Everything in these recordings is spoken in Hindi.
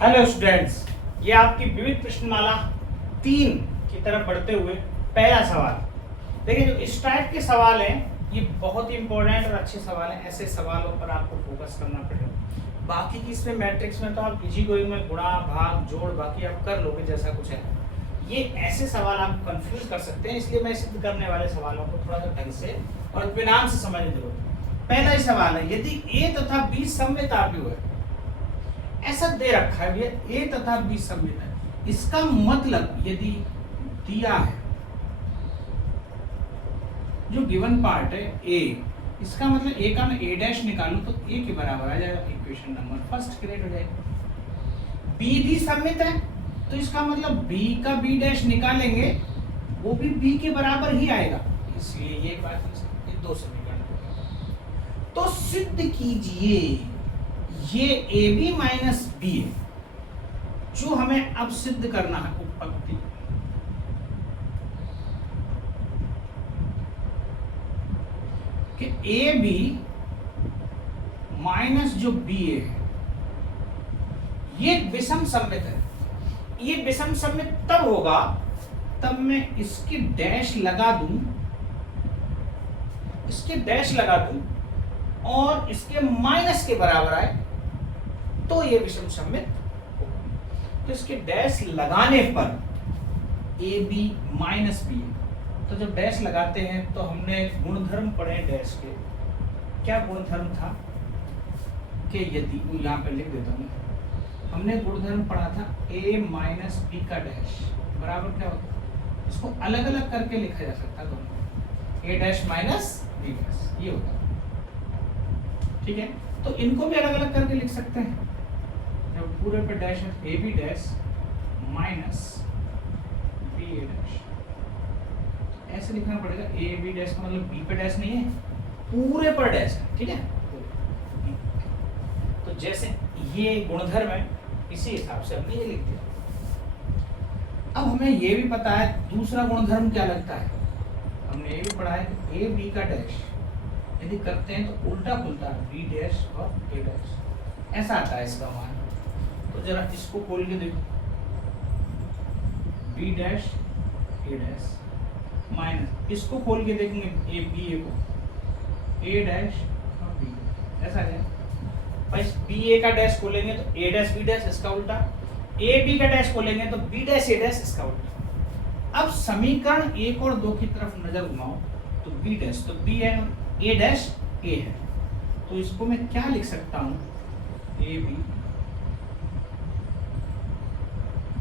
हेलो स्टूडेंट्स, ये आपकी विविध प्रश्नमाला 3 की तरफ बढ़ते हुए पहला सवाल। देखिए, जो इस टाइप के सवाल हैं ये बहुत ही इंपॉर्टेंट और अच्छे सवाल हैं। ऐसे सवालों पर आपको फोकस करना पड़ेगा। बाकी की इसमें मैट्रिक्स में तो आप इजी गोइंग में गुणा भाग जोड़ बाकी आप कर लोगे जैसा कुछ है। ये ऐसे सवाल आप कंफ्यूज कर सकते हैं, इसलिए मैं सिद्ध करने वाले सवालों को थोड़ा सा ढंग से और इत्मीनान से समझने की जरूरत है। पहला ही सवाल है, यदि a तथा b सममित आव्यूह है, ऐसा दे रखा है भैया, a तथा b सममित है, इसका मतलब यदि दिया है जो गिवन पार्ट है a, इसका मतलब a का मैं a डैश निकालूं तो a के बराबर आ जाएगा। इक्वेशन नंबर फर्स्ट क्रिएट हो जाएगा। b भी सममित है तो इसका मतलब b का b डैश निकालेंगे वो भी b के बराबर ही आएगा, इसलिए ये बात ये दो समीकरण तो सिद्ध कीजिए ये AB माइनस बी है जो हमें अब सिद्ध करना है। उत्पत्ति कि AB माइनस जो BA है ये विषम सममित है। ये विषम सममित तब होगा तब मैं इसके डैश लगा दूं, इसके डैश लगा दूं और इसके माइनस के बराबर आए तो ये विषम सममित होगा। तो इसके डैश लगाने पर AB माइनस बी, तो जब डैश लगाते हैं तो हमने गुणधर्म पढ़े डैश के। क्या गुणधर्म था कि यदि यहाँ पे लिख देता हूँ, हमने गुणधर्म पढ़ा था A माइनस बी का डैश बराबर क्या होता है, इसको अलग अलग करके लिखा जा सकता है दोनों, A dash minus B dash ये होता है। ठीक है, तो इनको भी अलग अलग करके लिख सकते हैं। जब पूरे पे डैश है A B dash minus B A dash, ऐसे लिखना पड़ेगा। ए बी डैश का मतलब बी पे डैश नहीं है, पूरे पर डैश है। ठीक है, तो जैसे ये गुणधर्म है इसी हिसाब से हमने ये लिख दिया। अब हमें ये भी पता है दूसरा गुणधर्म क्या लगता है, हमने ये भी पढ़ा है कि ए बी का डैश यदि करते हैं तो उल्टा पुल्टा बी डैश और ए डैश ऐसा आता है इसका मान। तो जरा इसको खोल के देखो, बी डैश ए डैश माइनस इसको खोल के देखेंगे ए बी ए को ए डैश और बी ऐसा है। बस बी ए का डैश खोलेंगे तो ए डैश बी डैश इसका उल्टा, ए बी का डैश खोलेंगे तो बी डैश ए डैश इसका उल्टा। अब समीकरण 1 और 2 की तरफ नजर घुमाओ तो बी डैश तो बी है, ए डैश ए है, तो इसको मैं क्या लिख सकता हूं, ए बी,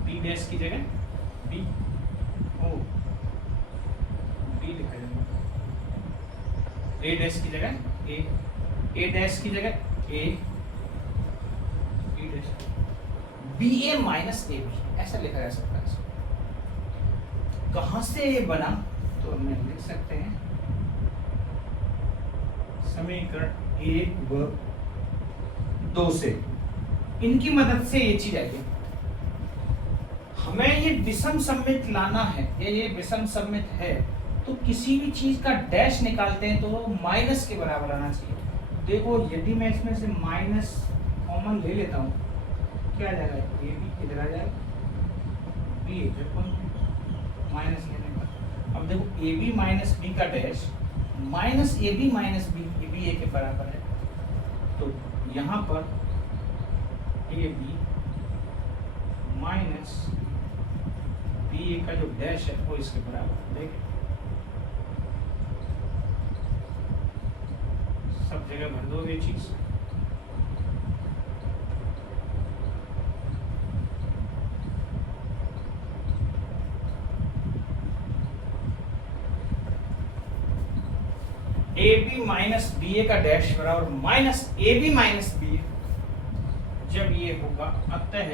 बी डैश की जगह बी ओ बी लिखा जाएगा, ए डैश की जगह ए डैश की जगह A B dash B A minus A B ऐसा लिखा जा सकता है। कहां से ये बना, तो हम लिख सकते हैं समीकरण 1 व 2 से, इनकी मदद से ये चीज आई। हमें ये विषम सममित लाना है, ये विषम सममित है तो किसी भी चीज का डैश निकालते हैं तो माइनस के बराबर आना चाहिए। देखो यदि मैं इसमें से माइनस कॉमन ले लेता हूँ क्या आ जाएगा, ए बी इधर आ जाएगा, बी इधर माइनस लेने पर। अब देखो ए बी माइनस बी का dash minus A B minus B A के बराबर है, तो यहाँ पर A B minus B A का जो डैश है वो इसके बराबर। देखिए सब जगह भर दो ये चीज, A B minus B A का डैश बराबर minus A B minus B A. जब ये होगा अतः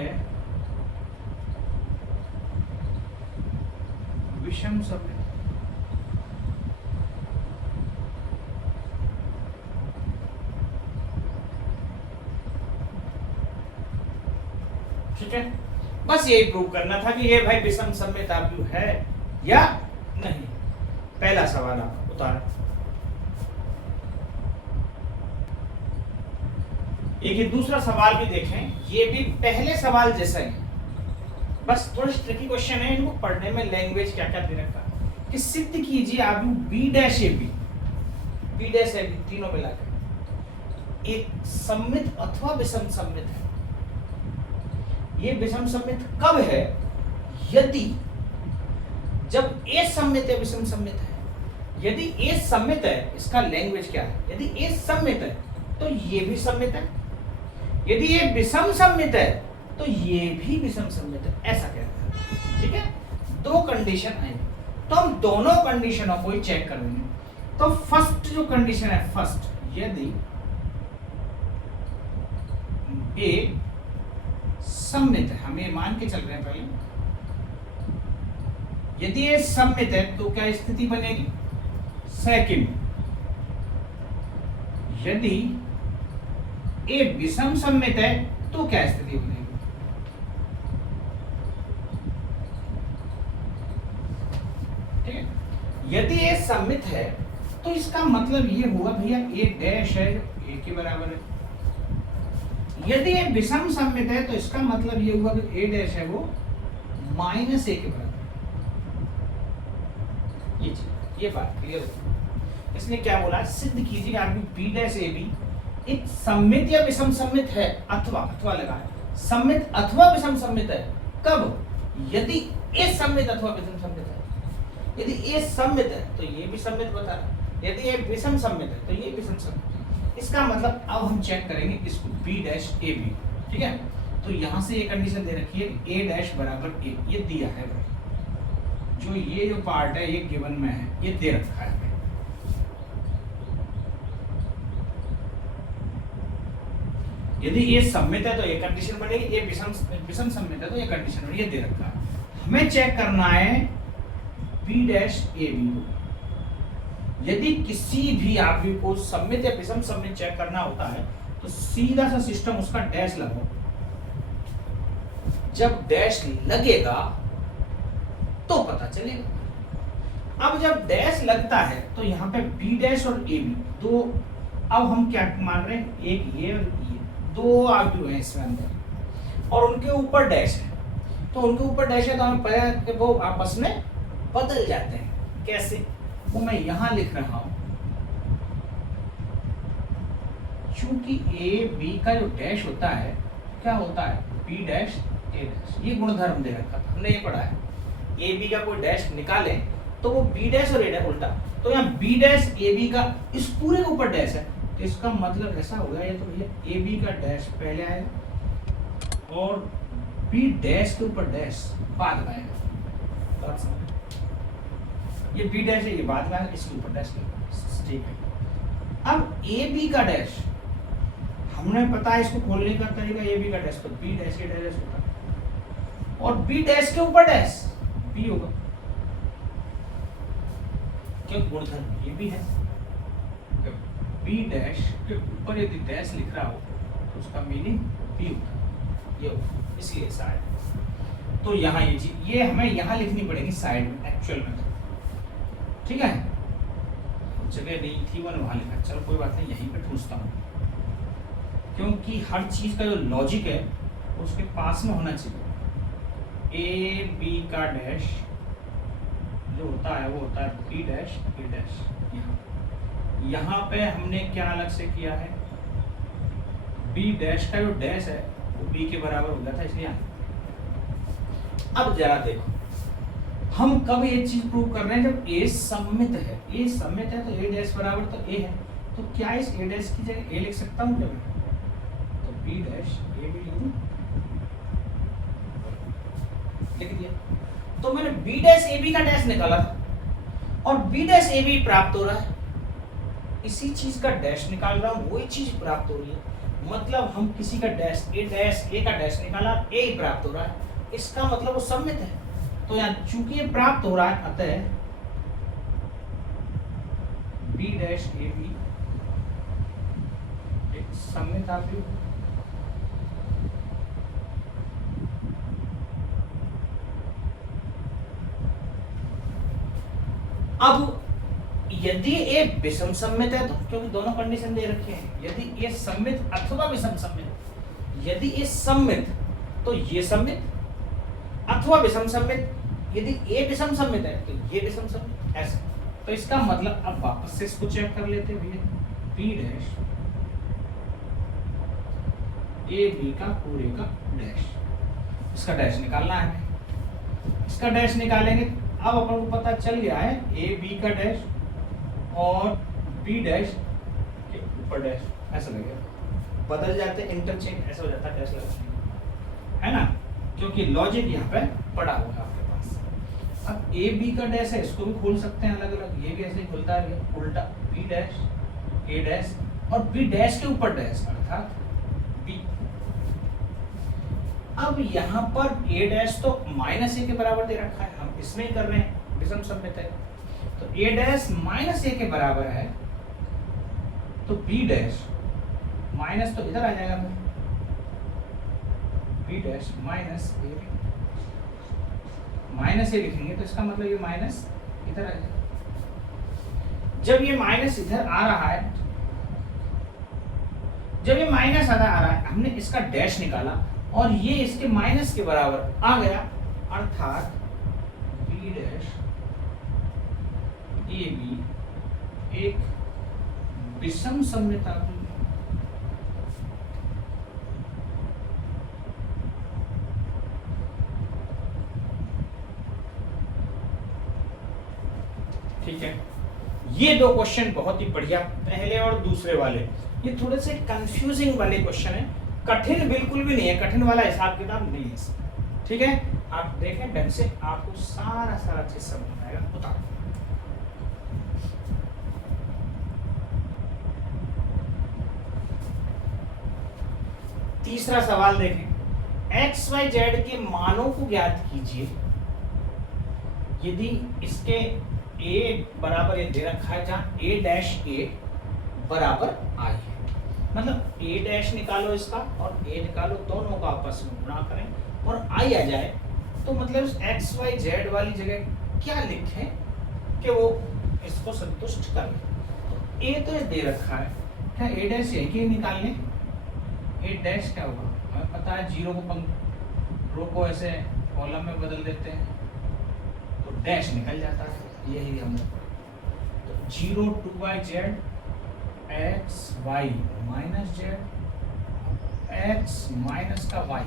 विषम सममित। ठीक है, बस यही प्रूव करना था कि ये भाई विषम सममित आव्यूह है या नहीं। पहला सवाल आप उतार, एक ये दूसरा सवाल भी देखें, ये भी पहले सवाल जैसा ही, बस थोड़ा ट्रिकी क्वेश्चन है, इनको पढ़ने में लैंग्वेज क्या क्या दे रखा है कि सिद्ध कीजिए आप B dash A B, B dash A B तीनों मिलाकर एक सममित अथवा विषम सममित है। ये विषम सममित कब है? यदि जब ए सममित है विषम सममित है। यदि ए सममित है, इसका लैंग्वेज क्या है, यदि ए सममित है तो ये भी सममित है, यदि ये विषम सममित है तो ये भी विषम सममित है, ऐसा कहते हैं। ठीक है, दो कंडीशन है, तो हम दोनों कंडीशनों को ही चेक करेंगे। तो फर्स्ट जो कंडीशन है, फर्स्ट, यदि ए सममित है, हम ये मान के चल रहे हैं पहले, यदि ये सममित है तो क्या स्थिति बनेगी? सेकंड, यदि ए विषम सममित है तो क्या स्थिति बनेगी? ठीक है, यदि ए सममित है तो इसका मतलब ये हुआ भैया ए डैश है जो ए के बराबर है। यदि ये विषम सममित है तो इसका मतलब ये हुआ कि ए डैश है वो माइनस ए के बराबर। ये बात क्लियर हो। इसने क्या बोला? सिद्ध कीजिए आप बी डैश ए बी एक सममित या विषम सममित है, अथवा लगा है, सममित अथवा विषम सममित है। कब? यदि ए सममित अथवा विषम सममित है। यदि ए सममित है तो ये भी सममित बता रहा है, यदि ए विषम सममित है तो ये विषम सममित। इसका मतलब अब हम चेक करेंगे इसको बी डैश ए बी। ठीक है, तो यहां से ये कंडीशन दे रखी है ए डैश बराबर ए, ये दिया है भाई, जो ये जो पार्ट है ये गिवन में है, ये दे रखा है। यदि ये सममित है तो ये कंडीशन बनेगी, ये विषम सममित है तो ये कंडीशन बनेगी, ये दे रखा है। हमें चेक करना है बी डैश ए बी को। यदि किसी भी आव्यूह को सममित या विषम सममित चेक करना होता है तो सीधा सा सिस्टम उसका डैश लगाओ। जब डैश लगेगा तो पता चलेगा। अब जब डैश लगता है तो यहाँ पे बी डैश और ए बी दो, अब हम क्या मान रहे हैं, एक ये और ये दो आव्यूह हैं इसमें अंदर, और उनके ऊपर डैश है। तो उनके ऊपर डैश है तो हमें पता है कि वो आपस में बदल जाते हैं। कैसे? वो मैं यहां लिख रहा हूं, चूंकि ए बी का जो डैश होता है क्या होता है, बी डैश ए डैश। ये गुणधर्म दे रखा था, हमने ये पढ़ा है। ए बी का कोई डैश निकालें तो वो बी डैश और ए डैश उल्टा, तो यहाँ बी डैश ए बी का इस पूरे के ऊपर डैश है, तो इसका मतलब ऐसा हो गया, ये तो भैया ए बी का डैश पहले आएगा और बी डैश के ऊपर डैश बाद में आएगा। बात समझ? ये बी डैश है, ये बाद में आएगा, इसके ऊपर डैश लगेगा। ठीक है, अब ए बी का डैश हमने पता है इसको खोलने का तरीका, ए बी का डैश तो बी डैश ए डैश होता है, और बी डैश के ऊपर डैश बी होगा, क्यों? गुणधर्म ये भी है। बी डैश के ऊपर यदि डैश लिख रहा हो तो उसका मीनिंग बी होता है, ये होगा, इसलिए साइड। तो यहाँ ये चीज ये हमें यहाँ लिखनी पड़ेगी साइड में, एक्चुअल में। ठीक है, जगह नहीं थी मैंने वहां लिखा, चलो कोई बात नहीं, यहीं पे पूछता हूँ, क्योंकि हर चीज का जो लॉजिक है उसके पास में होना चाहिए। ए बी का डैश जो होता है वो होता है बी डैश ए डैश। यहाँ पे हमने क्या अलग से किया है, बी डैश का जो डैश है वो बी के बराबर हो गया था, इसलिए अब जरा देखो हम कब ये चीज प्रूव कर रहे हैं, जब ए सममित है। ए सममित है तो ए डैश बराबर तो ए है, तो क्या इस ए डैश की जगह ए लिख सकता हूँ जब, तो बी डैश ए भी लिख दूं, लिख दिया। तो मैंने बी डैश ए बी का डैश निकाला और बी डैश ए बी प्राप्त हो रहा है, इसी चीज का डैश निकाल रहा हूं, वही चीज प्राप्त हो रही है। मतलब हम किसी का डैश ए का डैश निकाला, ए ही प्राप्त हो रहा है, इसका मतलब वो सममित है। तो यहाँ चूंकि ये प्राप्त हो रहा है, अतः बी डैश ए बी एक सममित आव्यूह। अब यदि ए विषम सममित है तो, क्योंकि दोनों कंडीशन दे रखे हैं, यदि ए सममित अथवा विषम सममित, यदि ए सममित तो ये सममित अथवा विषम सममित, यदि ए विषम सममित है तो ये विषम सममित, ऐसे। तो इसका मतलब अब वापस से इसको चेक कर लेते हैं भैया, बी डैश ए बी का पूरे का डैश, इसका डैश निकालना है। इसका डैश निकालेंगे, अब अपन को पता चल गया है ए बी का डैश और बी डैश के ऊपर डैश, ऐसा लगेगा, बदल जाते इंटरचेंज, ऐसा हो जाता है डैश लगा, है ना, क्योंकि लॉजिक यहाँ पे पड़ा हुआ है आपके पास। अब ए बी का डैश है, इसको भी खोल सकते हैं अलग अलग, ये भी ऐसे ही खुलता है उल्टा, बी डैश ए डैश और बी डैश के ऊपर डैश अर्थात बी। अब यहाँ पर ए डैश तो माइनस ए के बराबर दे रखा है, हम इसमें ही कर रहे हैं, विषम सममित है, तो ए डैश माइनस ए के बराबर है, तो बी डैश माइनस तो इधर आ जाएगा, बी डैश माइनस ए, माइनस ए लिखेंगे तो इसका मतलब ये माइनस इधर आ जाएगा। जब ये माइनस इधर आ रहा है, जब ये माइनस आ रहा है, हमने इसका डैश निकाला और ये इसके माइनस के बराबर आ गया, अर्थात बी डैश ए बी एक विषम सममित आकृति। ठीक है, ये दो क्वेश्चन बहुत ही बढ़िया, पहले और दूसरे वाले, ये थोड़े से कंफ्यूजिंग वाले क्वेश्चन है, कठिन बिल्कुल भी नहीं है, कठिन वाला हिसाब किताब नहीं है। ठीक है, आप देखें ढंग से, आपको सारा चीज समझ में आएगा। बताओ, तीसरा सवाल देखें, एक्स वाई जेड के मानों को ज्ञात कीजिए यदि इसके a बराबर ये दे रखा है, जहां a डैश a बराबर i है, मतलब a डैश निकालो इसका और a निकालो, दोनों का आपस में गुणा करें और i आ जाए, तो मतलब x y z वाली जगह क्या लिखें कि वो इसको संतुष्ट कर ले। a तो ये दे रखा है, क्या a डैश यही के निकालने, a डैश क्या होगा हमें पता है, जीरो को रो को ऐसे कॉलम में बदल देते हैं तो डैश निकल जाता है, यही हम, तो 0 2 y z x y minus z x minus का y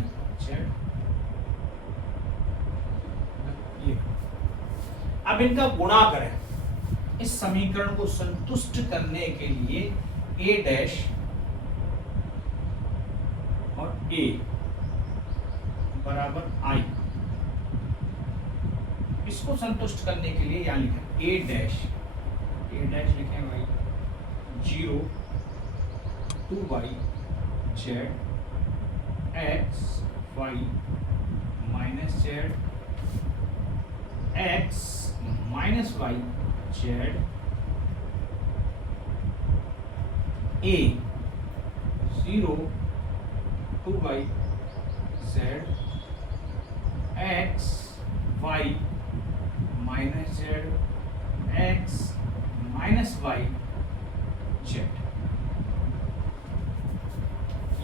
z, ये अब इनका गुणा करें, इस समीकरण को संतुष्ट करने के लिए a डैश और a बराबर i, इसको संतुष्ट करने के लिए यहाँ लिखें a डैश लिखें भाई 0 2 y z x y minus z x minus y z a 0 2 y z x y minus z x minus y z,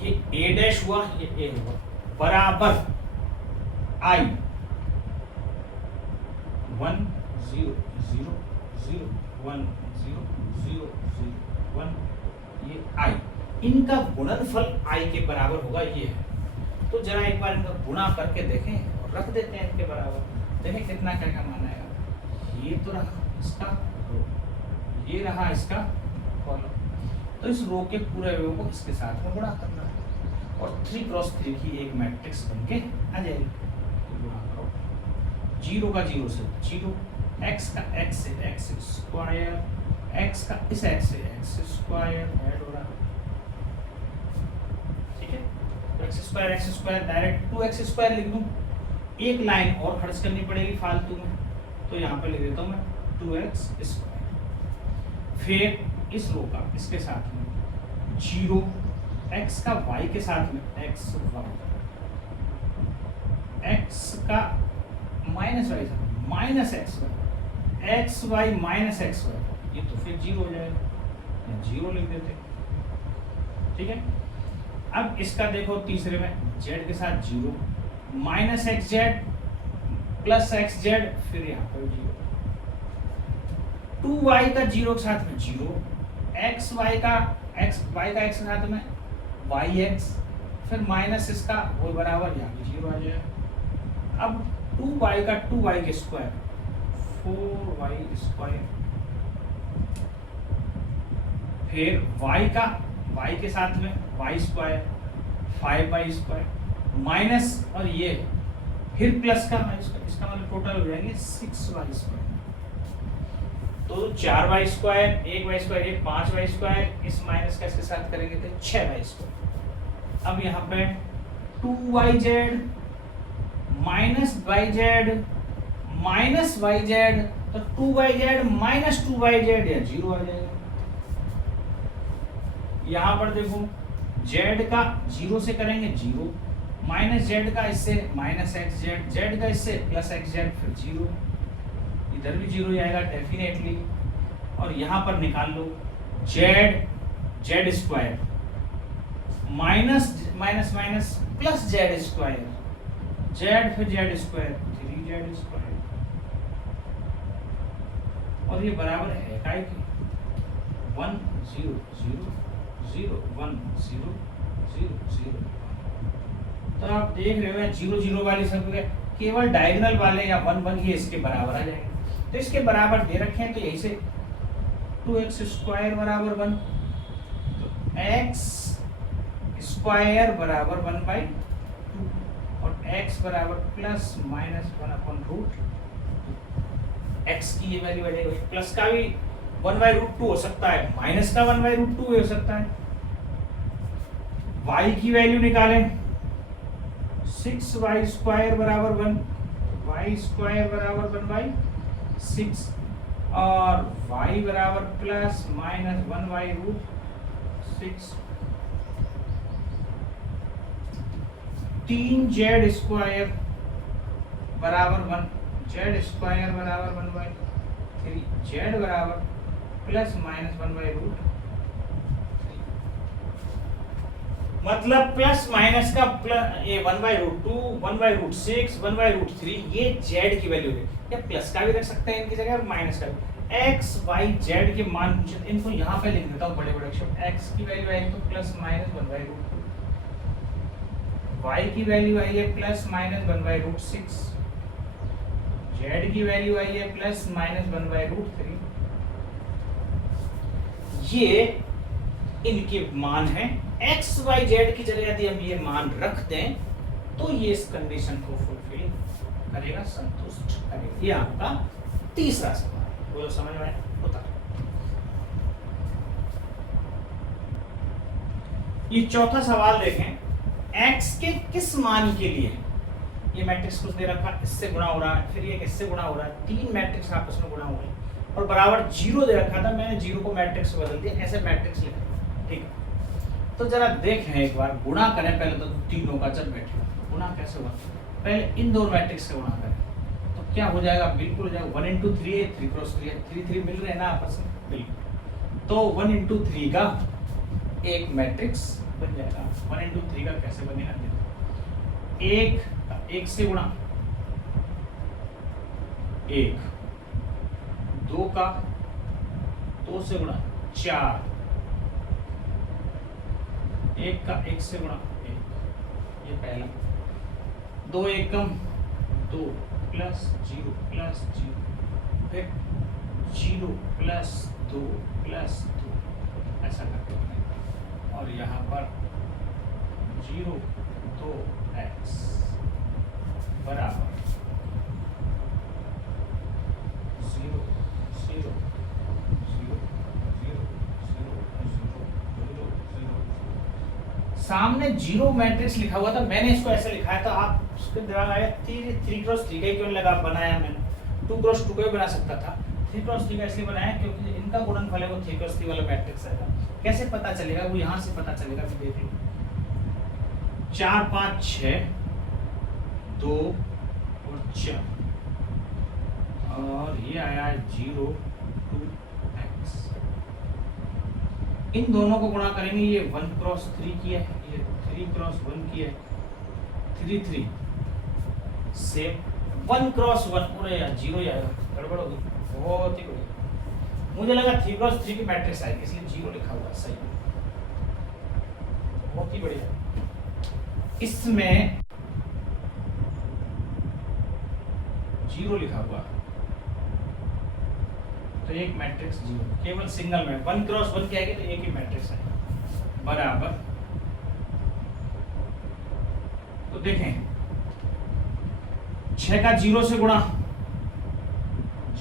ये a डैश हुआ, ये a हुआ, बराबर i 1 0 0 0 1 0 0 0 1, ये i, इनका गुणनफल i के बराबर होगा, ये है। तो जरा एक बार इनका गुणा करके देखें और रख देते हैं इनके बराबर, देखें कितना क्या क्या मान आएगा। ये तो रहा इसका रो, ये रहा इसका कॉलम, तो इस रो के पूरे रो को इसके साथ में गुणा करना है और 3 क्रॉस 3 की एक मैट्रिक्स बनके आ जाएगी। तो गुणा करो, 0 का 0 से 0, x का x से x स्क्वायर, x का इस x से x स्क्वायर ऐड हो रहा है, ठीक है। तो x square direct 2x square लिख दूं, एक लाइन और खर्च करनी पड़ेगी फालतू में, तो यहाँ पे लिख देता हूँ मैं 2x स्क्वायर, फिर इस रो का इसके साथ में 0, x का y के साथ में x y, x का minus y minus x y, x y minus x y, ये तो फिर 0 हो जाएगा, 0 लिख देते, ठीक है। अब इसका देखो तीसरे में z के साथ 0 minus x Z plus x Z, फिर यहाँ पर 0, 2y का 0 के साथ में 0, x y का x के साथ में yx, फिर माइनस इसका वो बराबर यहाँ भी 0 आ जाएगा। अब 2y का 2y के स्क्वायर 4y स्क्वायर, फिर y के साथ में y square 5y square minus और ये फिर प्लस का इसका मतलब टोटल हो जाएंगे 6y स्क्वायर। तो 4y स्क्वायर 1y स्क्वायर ये 5y स्क्वायर, इस माइनस का इसके साथ करेंगे तो 6y स्क्वायर। अब यहाँ पे 2yz माइनस yz तो 2yz माइनस 2yz या 0 आ जाएगा। यहाँ पर देखो z का 0 से करेंगे 0, माइनस z का इससे माइनस xz, z का इससे प्लस xz, फिर 0, इधर भी 0 आएगा डेफिनेटली। और यहाँ पर निकाल लो z square minus minus minus plus z square, z फिर z स्क्वायर 3z स्क्वायर, और ये बराबर है काय की 1 0 0 0 1 0 0 0। तो आप देख रहे हो 0 0 वाली सब केवल डायगोनल वाले या 1 1 ही इसके बराबर आ जाएंगे। तो इसके बराबर दे रखे हैं, तो यही से 2x स्क्वायर बराबर 1, तो x स्क्वायर बराबर 1/2 और x बराबर प्लस माइनस 1/√2। x की ये वैल्यू आ जाएगी, प्लस का भी 1/√2 हो सकता है, माइनस का 1/√2 भी हो सकता है। y की वैल्यू निकालें 6y स्क्वायर बराबर 1, y स्क्वायर बराबर 1/6 और y बराबर प्लस माइनस 1/√6। 3z स्क्वायर बराबर 1, z स्क्वायर बराबर 1/3, z बराबर प्लस माइनस 1/√3। मतलब प्लस माइनस का ये 1/√2 1/√6 1/√3 ये z की वैल्यू है, या प्लस का भी रख सकते हैं इनकी जगह और माइनस का भी। x y z के मान पूछे, इनको यहाँ पे लिख देता हूँ बड़े बड़े अक्षर। x की वैल्यू आई तो प्लस माइनस 1/√2, y की वैल्यू आई है प्लस माइनस 1/√6, z की वैल्यू आई है प्लस माइनस 1/√3। ये इनके मान हैं। x y z की जगह यदि हम ये मान रख दें तो ये इस कंडीशन को फुलफिल करेगा, संतुष्ट करेगा। ये आपका तीसरा सवाल, बोलो समझ में होता। ये चौथा सवाल देखें, x के किस मान के लिए ये मैट्रिक्स कुछ दे रखा, इससे गुणा हो रहा है, फिर ये किससे गुणा हो रहा है, तीन मैट्रिक्स आपस में गुणा हो गए और बराबर 0 दे रखा था, मैंने 0 को मैट्रिक्स से बदल दिया, ऐसे मैट्रिक्स लिखा। ठीक है, तो जरा देखें एक बार, गुणा करें पहले तो तीनों का। जब बैठे गुणा कैसे हुआ, पहले इन दो मैट्रिक्स से गुणा करें तो क्या हो जाएगा, बिल्कुल हो जाएगा 1 into 3 है, 3 क्रॉस 3 है, 3 3 मिल रहे हैं ना आपस में, बिल्कुल। तो 1 into 3 का एक मैट्रिक्स बन जाएगा। 1 into 3 का कैसे बनेगा, एक से गुणा 1, 2 का 2 से गुणा 4, 1 का 1 से गुणा 1, ये पहला। 2 एकम 2 प्लस 0 प्लस 0, फिर 0 प्लस 2 प्लस 2, ऐसा करके बनेगा। और यहाँ पर 0 2x बराबर 0 0 0 0 0 0 0। सामने 0 मैट्रिक्स लिखा हुआ था, मैंने इसको ऐसे लिखा था, आप उसके दिमाग आया 3 क्रॉस 3 का क्यों लगा बनाया मैंने, 2 क्रॉस 2 का भी बना सकता था। 3 क्रॉस 3 का इसलिए बनाया क्योंकि इनका गुणनफल है वो 3 क्रॉस 3 वाला मैट्रिक्स है। कैसे पता चलेगा, वो यहाँ से पता चलेगा कि देखिए 4 5 6 2 और 4 और ये आया 0 2x। इन दोनों को गुणा करेंगे, ये 1 क्रॉस 3 की है, ये 3 क्रॉस 1 की है, 3 3 से 1 क्रॉस 1, अरे यार 0 ही आएगा, गड़बड़ होगी, बहुत ही बढ़िया। मुझे लगा 3 क्रॉस 3 की मैट्रिक्स आएगी इसलिए 0 लिखा हुआ, सही, बहुत ही बढ़िया। इसमें 0 लिखा हुआ, तो एक मैट्रिक्स 0, केवल सिंगल में 1 क्रॉस 1 की आएगी तो एक ही मैट्रिक्स है, बराबर। तो देखें 6 का 0 से गुणा,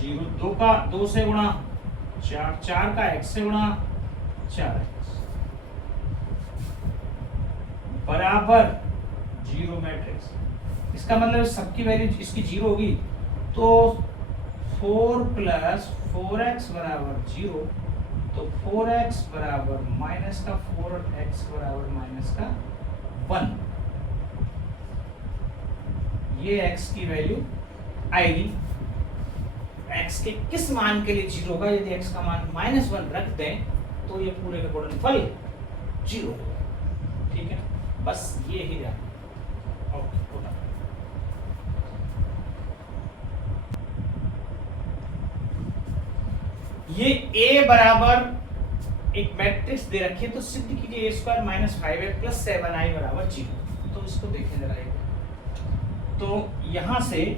0, 2 का 2 से गुणा, 4, 4 का x से गुणा, 4x बराबर 0 मैट्रिक्स। इसका मतलब सबकी वैल्यू इसकी 0 होगी, तो 4 प्लस 4x बराबर 0, तो 4x बराबर माइनस का 4x बराबर माइनस का 1, ये x की वैल्यू आएगी। x के किस मान के लिए 0 होगा? यदि x का मान -1 रख दें तो ये पूरे का गुणनफल 0 होगा, ठीक है, बस ये ही ध्यान। ओके, ये a बराबर एक मैट्रिक्स दे रखी है, तो सिद्ध कीजिए a square minus 5a plus 7i बराबर 0। तो इसको देखें जरा एक, तो यहां से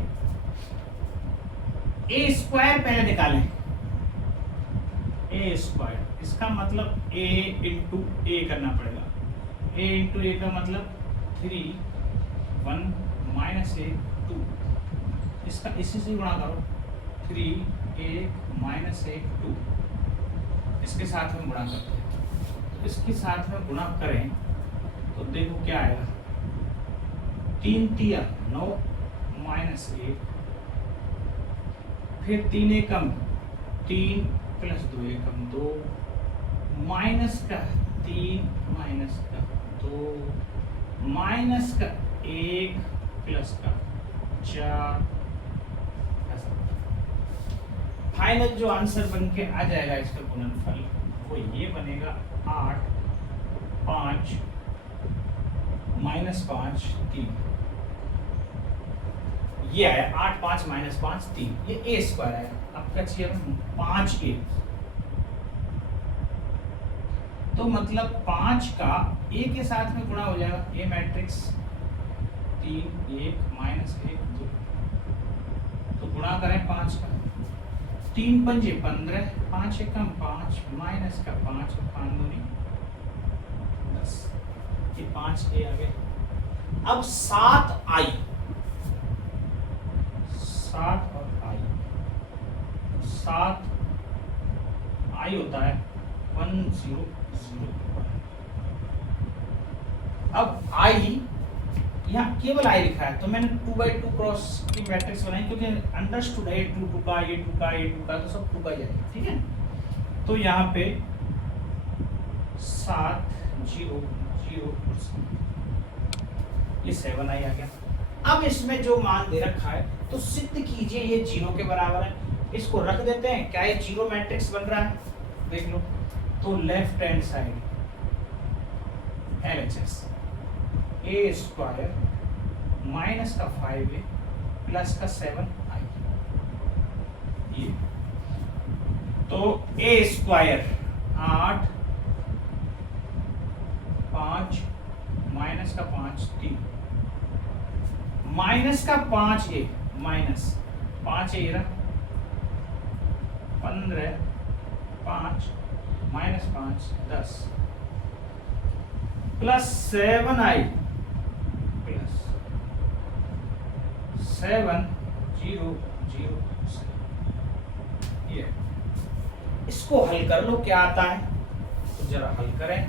a स्क्वायर पहले निकालें, a स्क्वायर, इसका मतलब a इंटू a करना पड़ेगा, a इंटू a का मतलब 3, 1 माइनस a 2, इसका इसी से गुणा करो, 3 a माइनस a 2, इसके साथ में गुणा करते हैं, तो इसके साथ में गुणा करें तो देखो क्या आएगा, 3 3 9 माइनस 1, फिर 3 एकम 3 प्लस 2 एकम 2, माइनस का 3 माइनस का 2 माइनस का 1 प्लस का 4। फाइनल जो आंसर बन के आ जाएगा इसका गुणनफल वो ये बनेगा 8 5 माइनस 5 3, ये आया 8 5 माइनस 5 3, ये a स्क्वायर आया। अब क्या चाहिए 5a, तो मतलब 5 का a के साथ में गुणा हो जाएगा, a मैट्रिक्स 3 1 माइनस 1 2, तो गुणा करें 5 का, 3 पंजे 15, 5 एकम 5 माइनस का 5 और 5 दूनी 10, ये 5a आ गया। अब 7i, 7 और i, 7i होता है 1 0 0। अब i यहाँ केवल i लिखा है, तो मैंने 2/2 क्रॉस की मैट्रिक्स बनाई, क्योंकि अंडरस्टूड है 2 2 का, ये 2 का, ये 2 का, तो सब 2 का ही है, ठीक है। तो यहाँ पे 7 0 0, ये 7i आ गया। अब इसमें जो मान दे रखा है तो सिद्ध कीजिए ये 0 के बराबर है, इसको रख देते हैं, क्या ये 0 मैट्रिक्स बन रहा है, देख लो। तो left hand side LHS a square minus का 5a प्लस का 7i, ये तो a स्क्वायर 8 5 माइनस का 5 3, माइनस का 5a माइनस 5a रहा 15 5 माइनस 5 10 प्लस 7i प्लस 7 0 0 ये, इसको हल कर लो, क्या आता है तो जरा हल करें।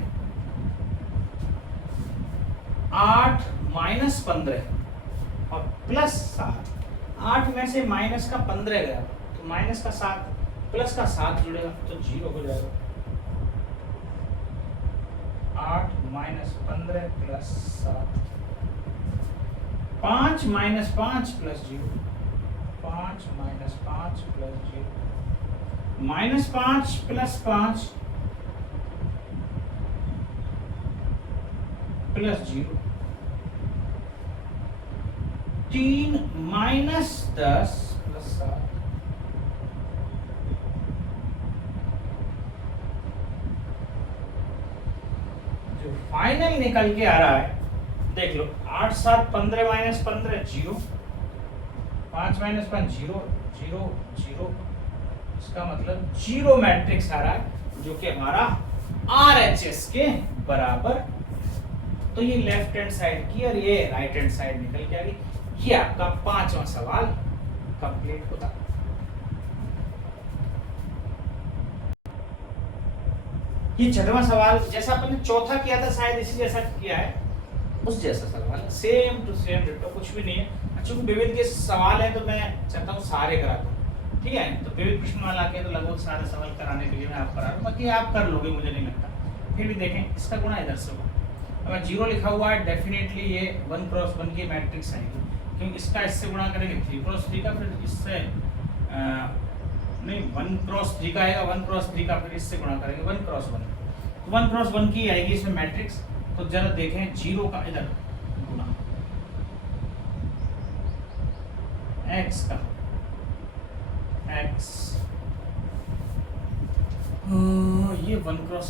8 माइनस 15 और प्लस 7, 8 में से माइनस का 15 गया तो माइनस का 7 प्लस का 7 जुड़ेगा तो 0 हो जाएगा। 8 minus 15 plus 7, 5 minus 5 plus 0, 5 minus 5 plus 0, minus 5 plus 5 plus 0, 3 minus 10 plus 7, जो फाइनल निकल के आ रहा है देख लो, 8 7 15 माइनस 15 0, 5 माइनस 5 0 0 0, इसका मतलब 0 मैट्रिक्स आ रहा है जो कि हमारा RHS के बराबर। तो ये लेफ्ट हैंड साइड की और ये राइट हैंड साइड निकल के आ गई। ये आपका 5वां सवाल कंप्लीट होता। ये 6वां सवाल जैसा अपन ने चौथा किया था शायद इसी जैसा किया है, उस जैसा सवाल, सेम टू सेम डिटो, कुछ भी नहीं है। चूंकि विविध के सवाल है तो मैं चाहता हूँ सारे करा दूं, ठीक है। तो विविध प्रश्नमाला के तो लगभग सारे सवाल कराने के लिए मैं आप करा रहा हूँ, बाकी आप कर लोगे मुझे नहीं लगता। फिर भी देखें, इसका गुणा इधर से होगा। अगर 0 लिखा हुआ है डेफिनेटली ये 1 क्रॉस 1 की मैट्रिक्स आएगी, क्योंकि इसका इससे गुणा करेंगे 3 क्रॉस 3 का, फिर इससे नहीं 1 क्रॉस 3 का आएगा, 1 क्रॉस 3 का, फिर इससे गुणा करेंगे 1 क्रॉस 1, तो 1 क्रॉस 1 की आएगी इसमें मैट्रिक्स। तो जरा देखें 0 का इधर गुणा x का x, ये 1 क्रॉस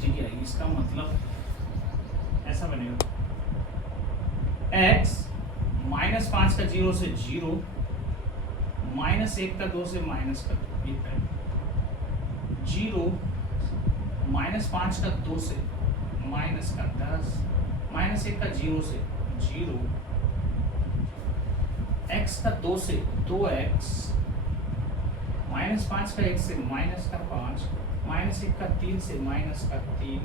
3 की आएगी, इसका मतलब ऐसा बनेगा x -5 का 0 से 0, -1 का 2 से माइनस का 0, -5 का 2 से माइनस का 10, -1 का 0 से 0, x का 2 से 2x, -5 का 1 से माइनस का 5, -1 का 3 से माइनस का 3,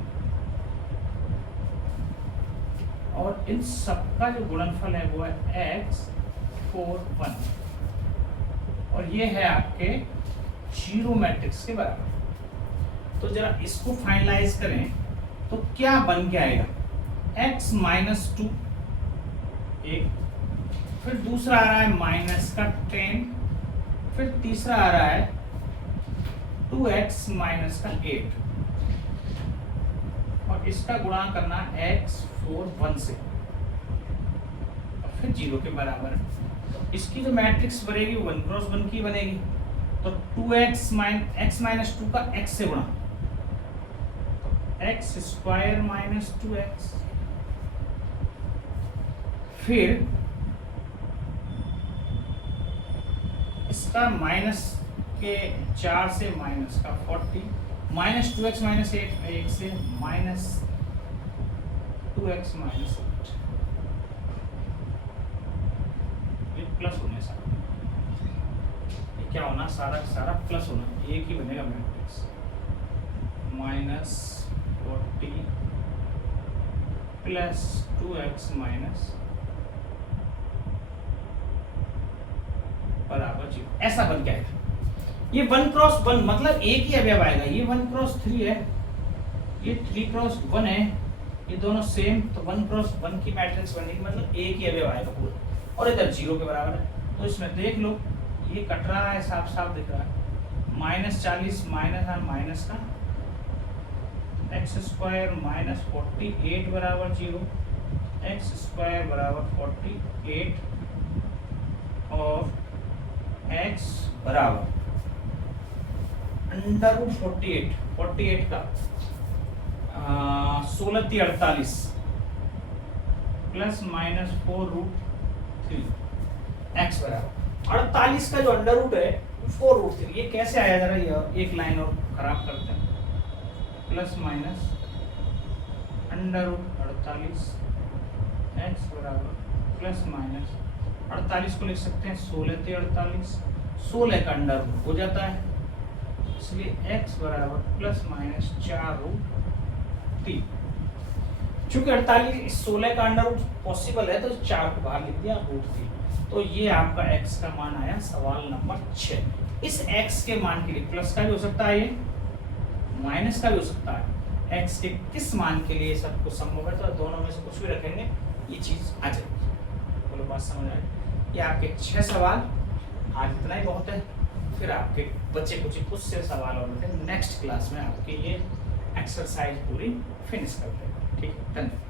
और इन सबका जो गुणनफल है वो है x 4 1, और ये है आपके 0 मैट्रिक्स के बराबर। तो जरा इसको फाइनलाइज करें तो क्या बन के आएगा, x -2 एक, फिर दूसरा आ रहा है माइनस का 10, फिर तीसरा आ रहा है 2x माइनस का 8, और इसका गुणा करना x 4 1 से, और फिर 0 के बराबर है। तो इसकी जो मैट्रिक्स बनेगी 1 क्रॉस 1 की बनेगी। तो 2x x -2 का x से गुणा, x स्क्वायर -2x, फिर इसका माइनस के 4 से माइनस का 40, -2x -8 से -2x -8, ये प्लस होने सारा, ये क्या होना, सारा सारा प्लस होना, एक ही बनेगा मैट्रिक्स, -40 प्लस 2x माइनस बराबर 0, ऐसा बन के आएगा। ये 1 क्रॉस 1 मतलब एक ही अवयव आएगा, ये 1 क्रॉस 3 है, ये 3 क्रॉस 1 है, ये दोनों सेम, तो 1 क्रॉस 1 की मैट्रिक्स बनेगी, मतलब एक ही अवयव आएगा पूरा, और इधर 0 के बराबर है। तो इसमें देख लो ये कट रहा है, साफ साफ दिख रहा है, -40 माइनस का x स्क्वायर -48 बराबर 0, x स्क्वायर बराबर 48, और x बराबर √48 का 16×48 प्लस -4√3, x बराबर 48 का जो अंडर रूट है 4√3, ये कैसे आया, जरा ये एक लाइन और खराब करते हैं, प्लस माइनस √48 x बराबर प्लस माइनस 48 को लिख सकते हैं 16×48, 16 का अंडर रूट हो जाता है, इसलिए x बराबर प्लस माइनस 4√3। चूंकि 48 16 का अंडर रूट पॉसिबल है तो 4 को बाहर लिख दिया √3। तो ये आपका x का मान आया सवाल नंबर 6। इस x के मान के लिए प्लस का भी हो सकता है, ये माइनस का भी हो सकता है, x के किस मान के लिए सबको संभव है, तो दोनों में से कुछ भी रखेंगे ये चीज आ जाएगी। बोलो बात समझ आए? ये आपके 6 सवाल, आज इतना ही बहुत है, फिर आपके बच्चे कुछ से सवाल और होते हैं, नेक्स्ट क्लास में आपके ये एक्सरसाइज पूरी फिनिश करते हैं। ठीक है, धन्यवाद।